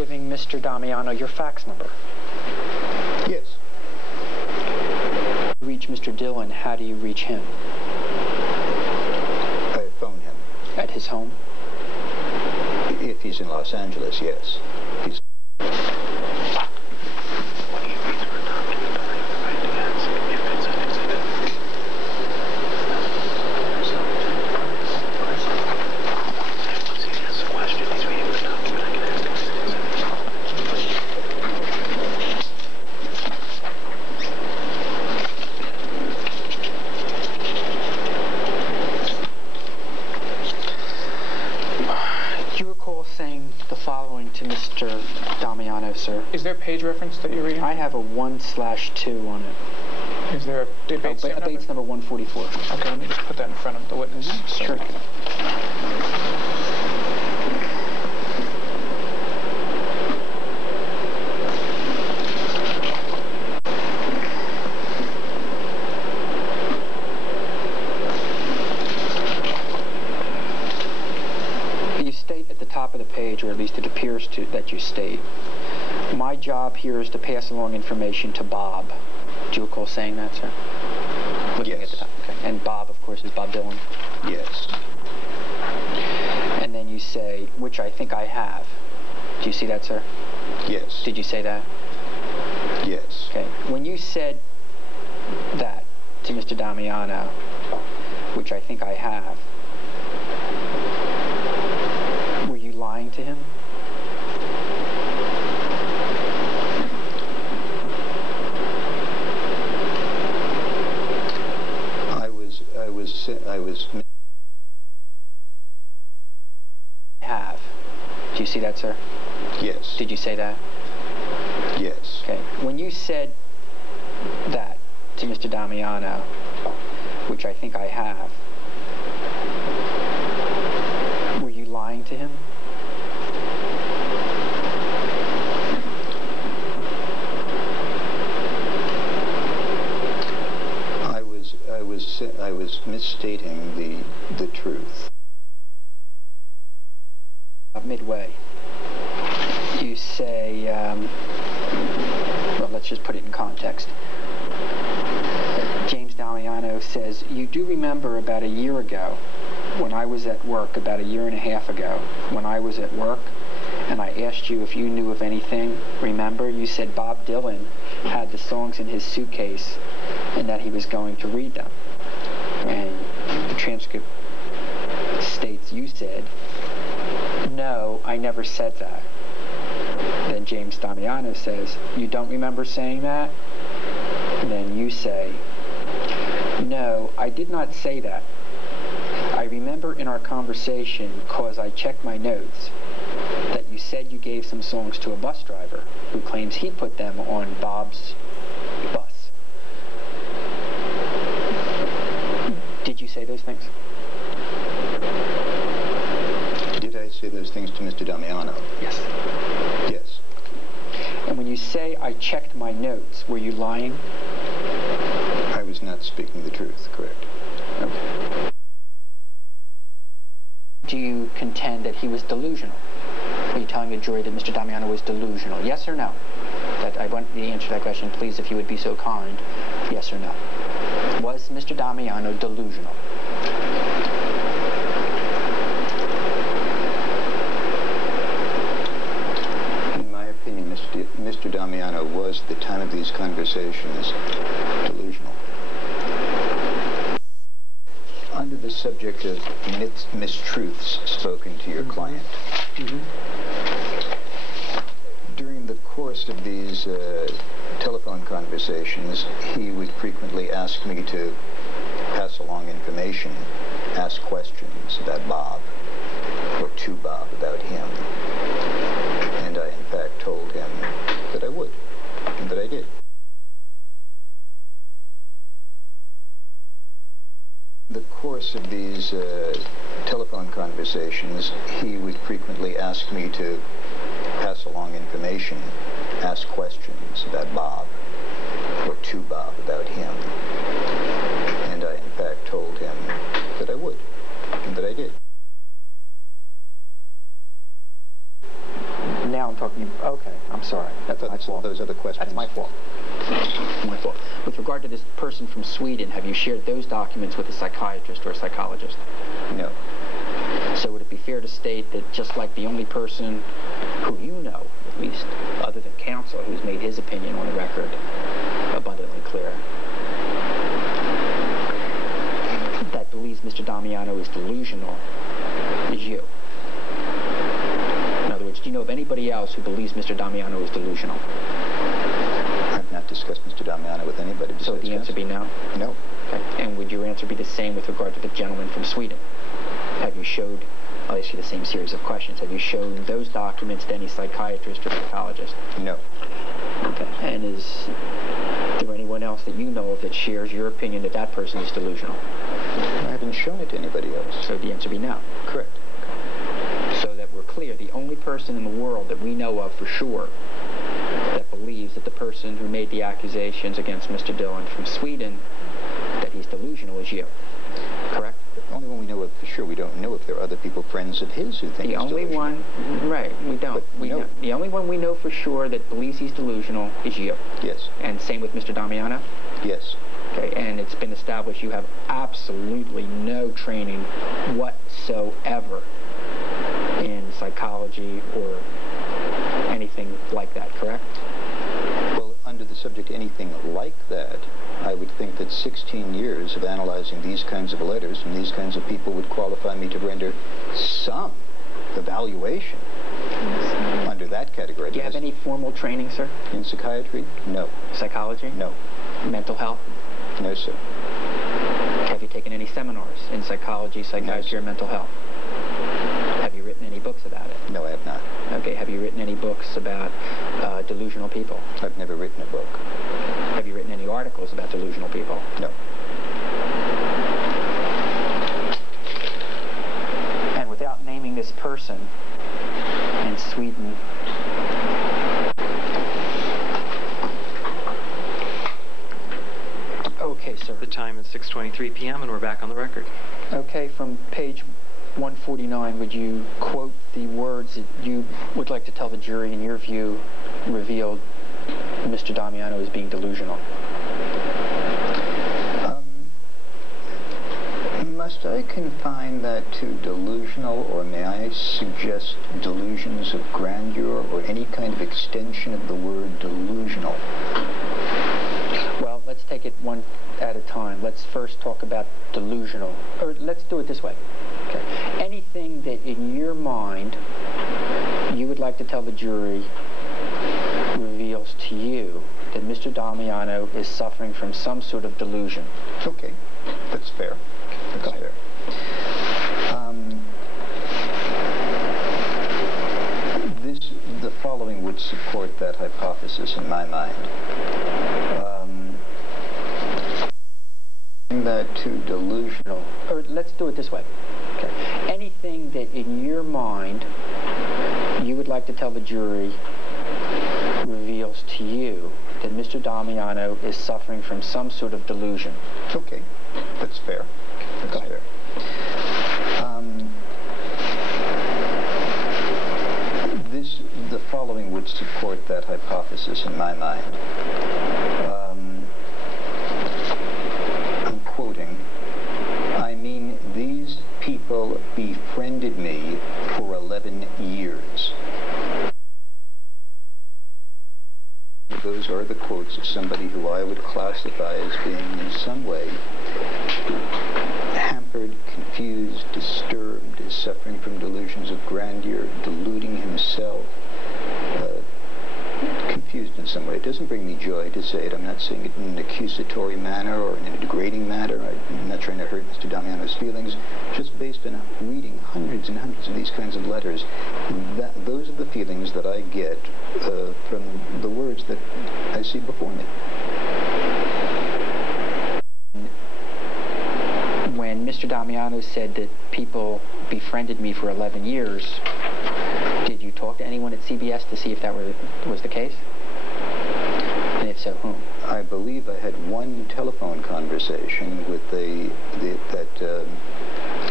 giving Mr. Damiano your fax number? Yes. To reach Mr. Dillon, how do you reach him? I phone him. At his home? If he's in Los Angeles, yes. He's to Mr. Damiano, sir. Is there a page reference that you're reading? I have a 1/2 on it. Is there a Bates number? Bates number 144. Okay, let me just put that in front of the witness. Sure. Top of the page, or at least it appears to that you state, my job here is to pass along information to Bob. Do you recall saying that, sir? Looking yes. At the top. Okay. And Bob, of course, is Bob Dillon. Yes. And then you say, which I think I have. Do you see that, sir? Yes. Did you say that? Yes. Okay. When you said that to Mr. Damiano, which I think I have, lying to him? I was have. Do you see that, sir? Yes. Did you say that? Yes. Okay. When you said that to Mr. Damiano, which I think I have, were you lying to him? I was misstating the truth. Midway, you say, well, let's just put it in context. James Damiano says, you do remember about a year ago, when I was at work, about a year and a half ago, when I was at work, and I asked you if you knew of anything. Remember, you said Bob Dylan had the songs in his suitcase and that he was going to read them. And the transcript states you said, no, I never said that. Then James Damiano says, you don't remember saying that? And then you say, no, I did not say that. I remember in our conversation, cause I checked my notes, that you said you gave some songs to a bus driver who claims he put them on Bob's bus. Did you say those things? Did I say those things to Mr. Damiano? Yes. Yes. And when you say I checked my notes, were you lying? I was not speaking the truth, correct. Okay. Do you contend that he was delusional? Are you telling the jury that Mr. Damiano was delusional? Yes or no? I want the answer to that question, please, if you would be so kind. Yes or no? Was Mr. Damiano delusional? In my opinion, Mr. Damiano was, at the time of these conversations, delusional. Under the subject of mistruths spoken to your client, during the course of these telephone conversations, he would frequently ask me to pass along information, ask questions about Bob, or to Bob about him. And I, in fact, told him that I would, and that I did. In the course of these telephone conversations, he would frequently ask me to pass along information, ask questions about Bob, or to Bob about him. And I, in fact, told him that I would, and that I did. Now I'm talking talking. Okay, I'm sorry. That's my fault. Those other questions. That's my fault. My fault. With regard to this person from Sweden, have you shared those documents with a psychiatrist or a psychologist? No. So would it be fair to state that just like the only person who you know, at least, other than counsel, who's made his opinion on the record abundantly clear, that believes Mr. Damiano is delusional, is you? In other words, do you know of anybody else who believes Mr. Damiano is delusional? I've not discussed Mr. Damiano with anybody besides So the answer be no? No. Okay. And would your answer be the same with regard to the gentleman from Sweden? Have you showed, I'll ask you the same series of questions, have you shown those documents to any psychiatrist or psychologist? No. Okay. And is there anyone else that you know of that shares your opinion that that person is delusional? I haven't shown it to anybody else. So the answer be no? Correct. So that we're clear, the only person in the world that we know of for sure that believes that the person who made the accusations against Mr. Dillon from Sweden, that he's delusional, is you. Correct? The only one we know of for sure. We don't know if there are other people, friends of his, who think The he's only delusional. one, right, we don't. No. The only one we know for sure that believes he's delusional is you. Yes. And same with Mr. Damiano? Yes. Okay, and it's been established you have absolutely no training whatsoever in psychology or anything like that, correct? Well, under the subject anything like that, I would think that 16 years of analyzing these kinds of letters from these kinds of people would qualify me to render some evaluation under that category. Do you have any formal training, sir? In psychiatry? No. Psychology? No. Mental health? No, sir. Have you taken any seminars in psychology, psychiatry, or mental health? Have you written any books about it? No, I have not. Okay, have you written any books about delusional people? I've never written a book. Have you written any articles about delusional people? No. And without naming this person in Sweden, okay, sir. The time is 6:23 p.m. and we're back on the record. Okay, from page 149, would you quote the words that you would like to tell the jury, in your view, revealed Mr. Damiano as being delusional? Must I confine that to delusional, or may I suggest delusions of grandeur, or any kind of extension of the word delusional? Well, let's take it one at a time. Let's first talk about delusional. Or let's do it this way. Okay. Anything that in your mind you would like to tell the jury reveals to you that Mr. Damiano is suffering from some sort of delusion. Okay, that's fair. That's fair. The following would support that hypothesis in my mind. That to delusional. Or let's do it this way. Okay. Anything that in your mind you would like to tell the jury reveals to you that Mr. Damiano is suffering from some sort of delusion. Okay, that's fair. That's fair. The following would support that hypothesis in my mind. I'm quoting, I mean, these people befriended me for 11 years. Those are the quotes of somebody who I would classify as being in some way hampered, confused, disturbed, is suffering from delusions of grandeur, deluding himself, confused in some way. It doesn't bring me joy to say it. I'm not saying it in an accusatory manner or in a degrading manner. I'm not trying to hurt Mr. Damiano's feelings. Just based on reading hundreds and hundreds of these kinds of letters, those are the feelings that I get from the words that I see before me. When Mr. Damiano said that people befriended me for 11 years, did you talk to anyone at CBS to see if that was the case? And if so, whom? I believe I had one telephone conversation with that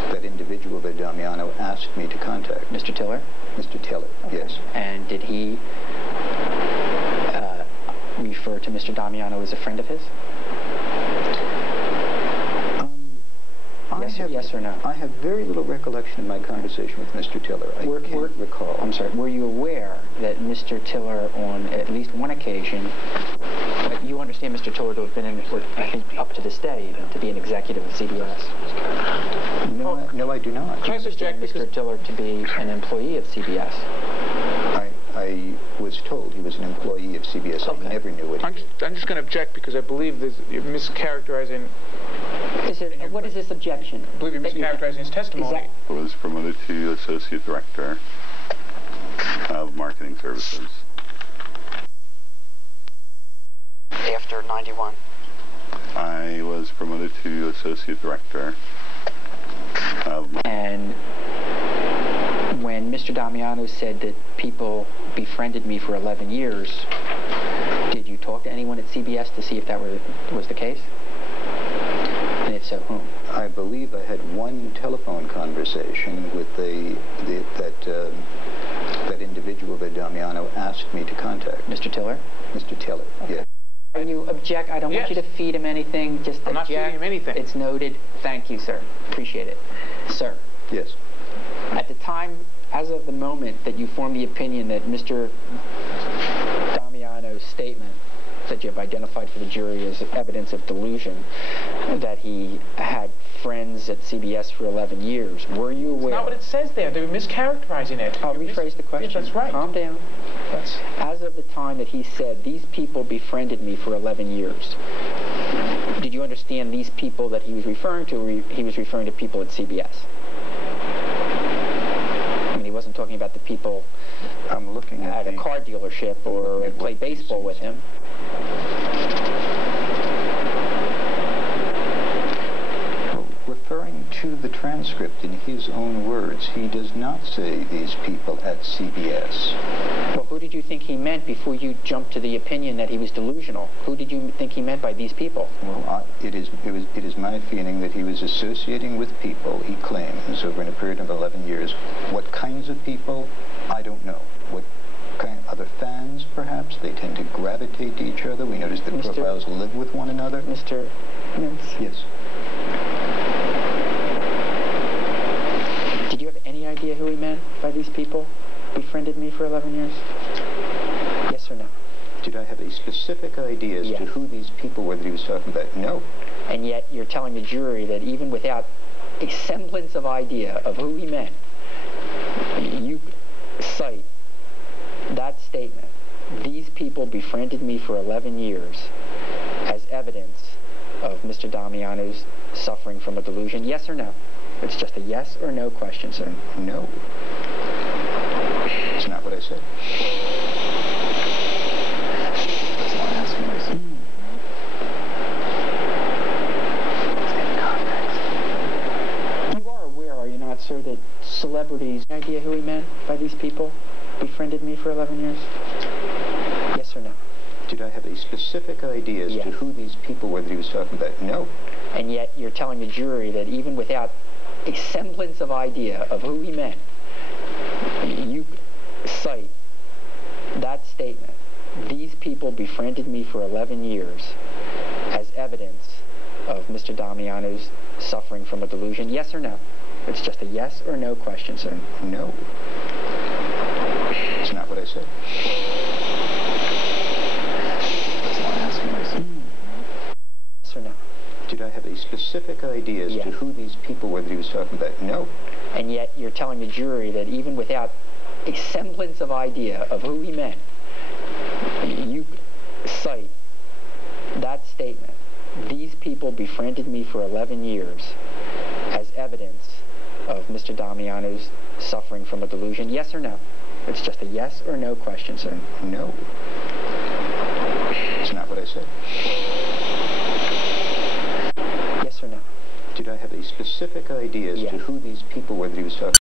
that individual that Damiano asked me to contact. Mr. Tiller? Mr. Tiller, yes. And did he refer to Mr. Damiano as a friend of his? Yes or no? I have very little recollection of my conversation with Mr. Tiller. I can't recall. I'm sorry. Were you aware that Mr. Tiller, on at least one occasion, you understand Mr. Tiller to have been, I think, up to this day, to be an executive of CBS? No, I do not. Can I suggest Mr. Tiller to be an employee of CBS? I was told he was an employee of CBS. Okay. I never knew what he did. I'm just going to object because I believe you're mischaracterizing. What is this objection? I believe you're mischaracterizing his testimony. I was promoted to Associate Director of Marketing Services. After 91. I was promoted to Associate Director of... And when Mr. Damiano said that people befriended me for 11 years, did you talk to anyone at CBS to see if that was the case? And if so, whom? I believe I had one telephone conversation with that individual that Damiano asked me to contact. Mr. Tiller? Mr. Tiller, yes. Can you object? I don't want you to feed him anything. Just I'm not feeding him anything. It's noted. Thank you, sir. Appreciate it. Sir. Yes. At the time, as of the moment that you formed the opinion that Mr. Damiano's statement that you have identified for the jury as evidence of delusion, that he had friends at CBS for 11 years, were you aware? That's not what it says there. They're mischaracterizing it. I'll rephrase the question. Yes, that's right. Calm down. As of the time that he said, these people befriended me for 11 years, did you understand these people that he was referring to, or he was referring to people at CBS? I mean, he wasn't talking about the people I'm looking at a car dealership or play baseball with him. Referring to the transcript in his own words, he does not say these people at CBS. Well, who did you think he meant before you jumped to the opinion that he was delusional? Who did you think he meant by these people? Well, it is my feeling that he was associating with people, he claims, over a period of 11 years. What kinds of people? I don't know. What kind of other fans, perhaps? They tend to gravitate to each other. We notice that profiles live with one another. Mr. Mintz? Yes. Did you have any idea who he meant by these people befriended me for 11 years? Yes or no? Did I have a specific idea as to who these people were that he was talking about? No. And yet you're telling the jury that even without a semblance of idea of who he meant, you cite that statement, these people befriended me for 11 years, as evidence of Mr. Damiano's suffering from a delusion. Yes or no? It's just a yes or no question, sir. No. It's not what I said. That's why I'm asking myself. You are aware, are you not, sir, that celebrities... Any idea who he meant by these people befriended me for 11 years? Yes or no? Did I have a specific idea as to who these people were that he was talking about? No. And yet you're telling the jury that even without a semblance of idea of who he meant, you cite that statement, these people befriended me for 11 years, as evidence of Mr. Damiano's suffering from a delusion. Yes or no? It's just a yes or no question, sir. No. It's not what I said. That's why I'm asking myself. Yes or no? Did I have a specific idea as to who these people were that he was talking about? No. And yet you're telling the jury that even without a semblance of idea of who he meant, you cite that statement, these people befriended me for 11 years, as evidence of Mr. Damiano's suffering from a delusion. Yes or no? It's just a yes or no question, sir. No. It's not what I said. Yes or no? Did I have a specific idea as to who these people were that he was talking about?